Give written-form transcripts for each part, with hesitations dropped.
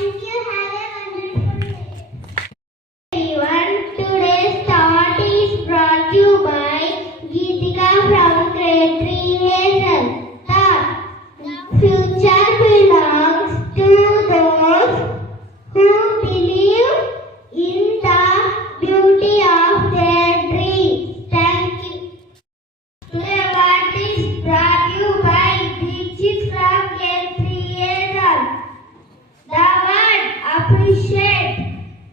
Thank you. Have a wonderful day. Everyone, today's thought is brought to you by Geetika from Grade III Hazel. Thought: the future belongs to those who believe in the beauty of their dreams. Thank you. Today, what is brought to you by Geetika from Grade III Hazel. The word appreciate,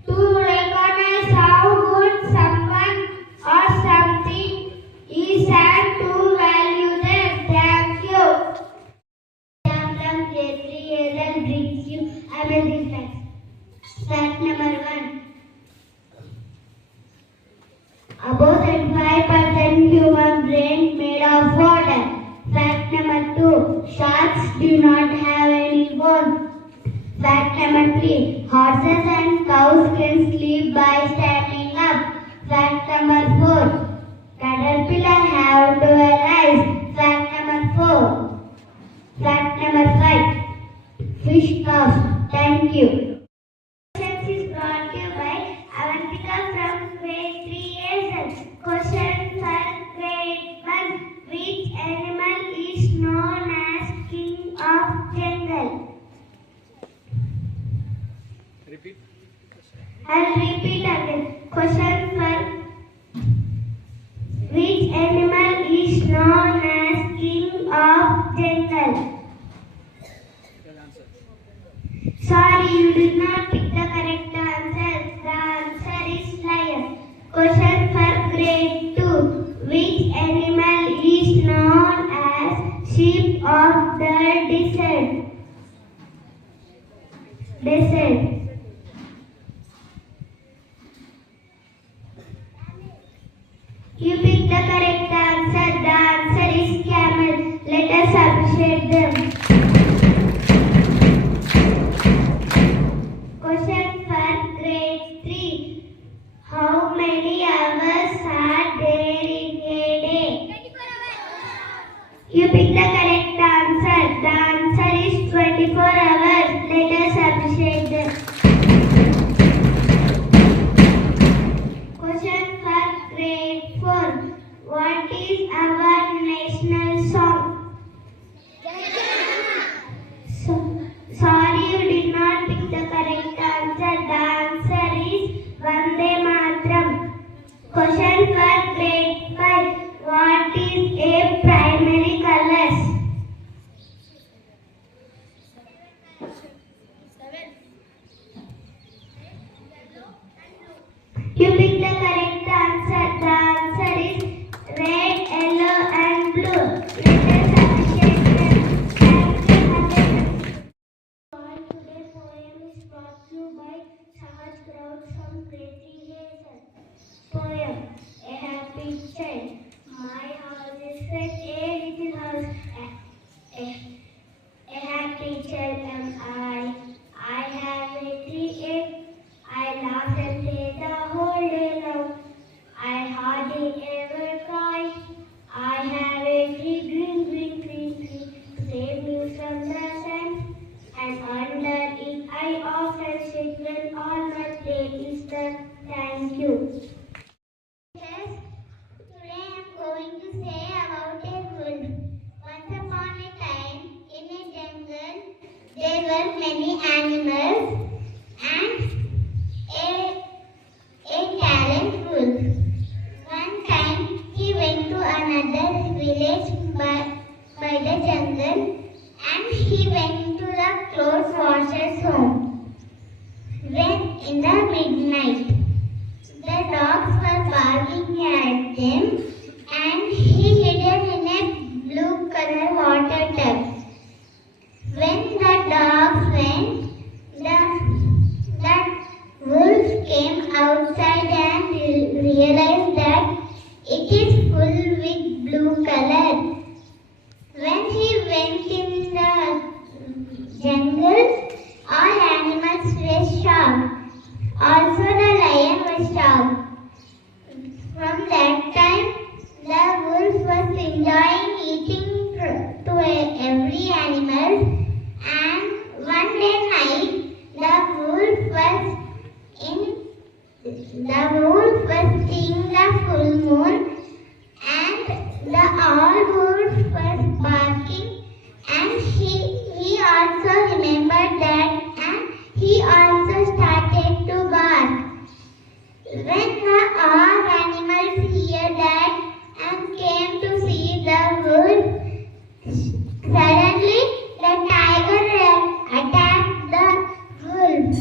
to recognize how good someone or something is and to value them. Thank you. From Grade III Hazel brings you amazing facts. Fact number 1. About 75% human brain made of water. Fact number 2. Sharks do not have any bones. Fact number 3. Horses and cows can sleep by standing up. Fact number 4. Caterpillar have 12 eyes. Fact number 4. Fact number 5. Fish cows. Thank you. This is brought to you by Avantika from Grade III Hazel. Question for Grade 1. Which animal is known as King of Jungle? Repeat. I'll repeat again. Question for which animal is known as King of Jungle? Sorry, you did not pick the correct answer. The answer is lion. Question for Grade 2. Which animal is known as sheep of the desert? You picked the correct answer. The answer is camel. Let us appreciate them. Question for Grade 3. How many hours are there in a day? 24 hours. You picked the correct answer. The answer is 24 hours. Let us appreciate them. Question for Grade 4. What is our national song? Sorry, you did not pick the correct answer. The answer is Vande Mataram. Question for Grade 5. What is a primary colors? You picked the correct answer. The answer is red, yellow, and blue. Let us appreciate them. Today's poem is brought to you by Sahaj Crowd from Grade III Hazel. Poem: A happy child. My house is such a little house. A happy child am I. I have a tree egg. I laugh and play the whole day long. I hardly ever cry. I have a tree, green, save me from the sun. And under it I often sit when all my play is done. Thank you. Yes, today I am going to say about a wolf. Once upon a time, in a jungle, there were many animals and a talent wolf. One time, he went to another village by the jungle, and he went to the clothes washer's home. When in the midnight, the dogs were barking at them, and he hid in a blue color water tub. When the dogs went, the wolf came outside and realized that it is full with blue color. When he went in the jungle, all animals were shocked. Also the lion was shocked. From that time, The wolf was seeing the full moon, and the all wolves was barking, and he also remembered that, and he also started to bark. When the all animals heard that and came to see the wolf, suddenly the tiger attacked the wolf.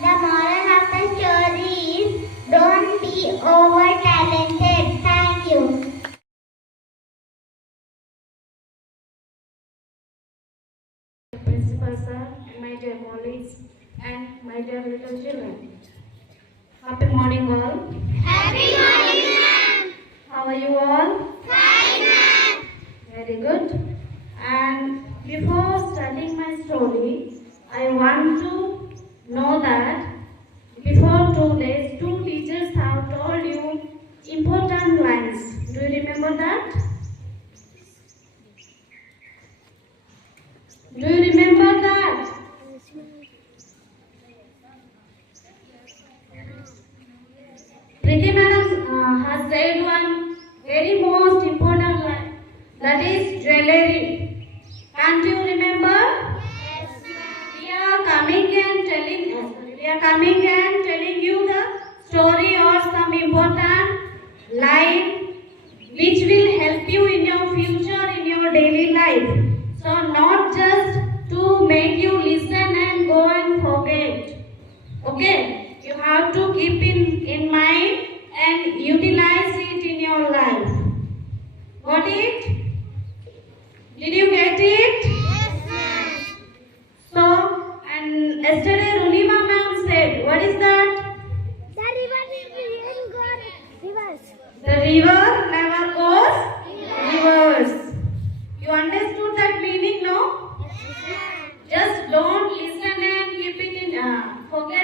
The moral of the story is don't be over talented. Thank you. Principal sir, my dear colleagues, and my dear little children. Happy morning, all. Happy morning, ma'am. How are you all? Fine, ma'am. Very good. And before starting my story, I want to know that before 2 days, 2 teachers have told you important lines. Do you remember that? Do you remember that? Preeti madam has said one very most important line, that is jewelry. Can't you remember? Yes, ma'am. We are coming and telling you the story or some important line which will help you in your future, in your daily life. So not just to make you listen and go and forget. Okay? You have to keep in mind and utilize it in your life. Got it? Did you get it? Yes, ma'am. So, and yesterday Runima ma'am said, what is that? The river didn't go reverse. The river never goes reverse. You understood that meaning, no? Yes, ma'am. Just don't listen and keep it in, forget